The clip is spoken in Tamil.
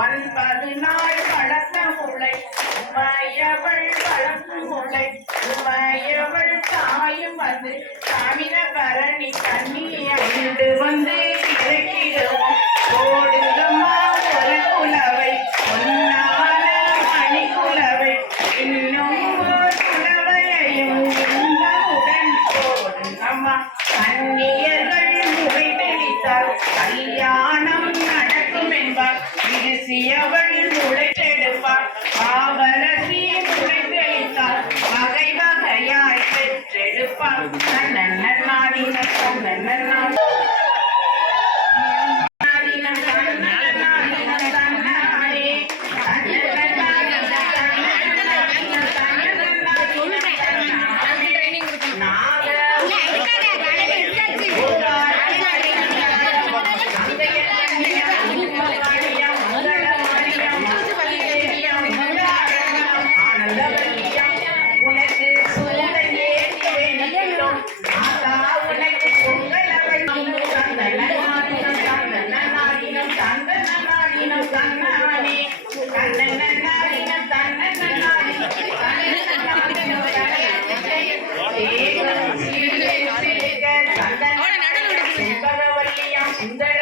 ஒன்பது நாள் வளர்த்த முளை உமையவள் வளர்ப்பு முளை உமையவள் தாயும் அது தமிழ பரணி தண்ணீர் வந்து இறக்கிடுவோம் ஓடுதம்மா ஒரு குலவை பொன்னான மணி குலவை இன்னும் குலவையையும் உடன் போடும் அம்மா கண்ணியர்கள் முறை தெளித்தால் கல்யாணம் நடக்கும் என்பார் இருசியவள் முளைத்தெடுப்பார் பாவரசி முளை தெளித்தால் வகை வகையாய் பெற்றெடுப்பார் கண்ணன் நாடின கண்ணன் நாடி சுந்தர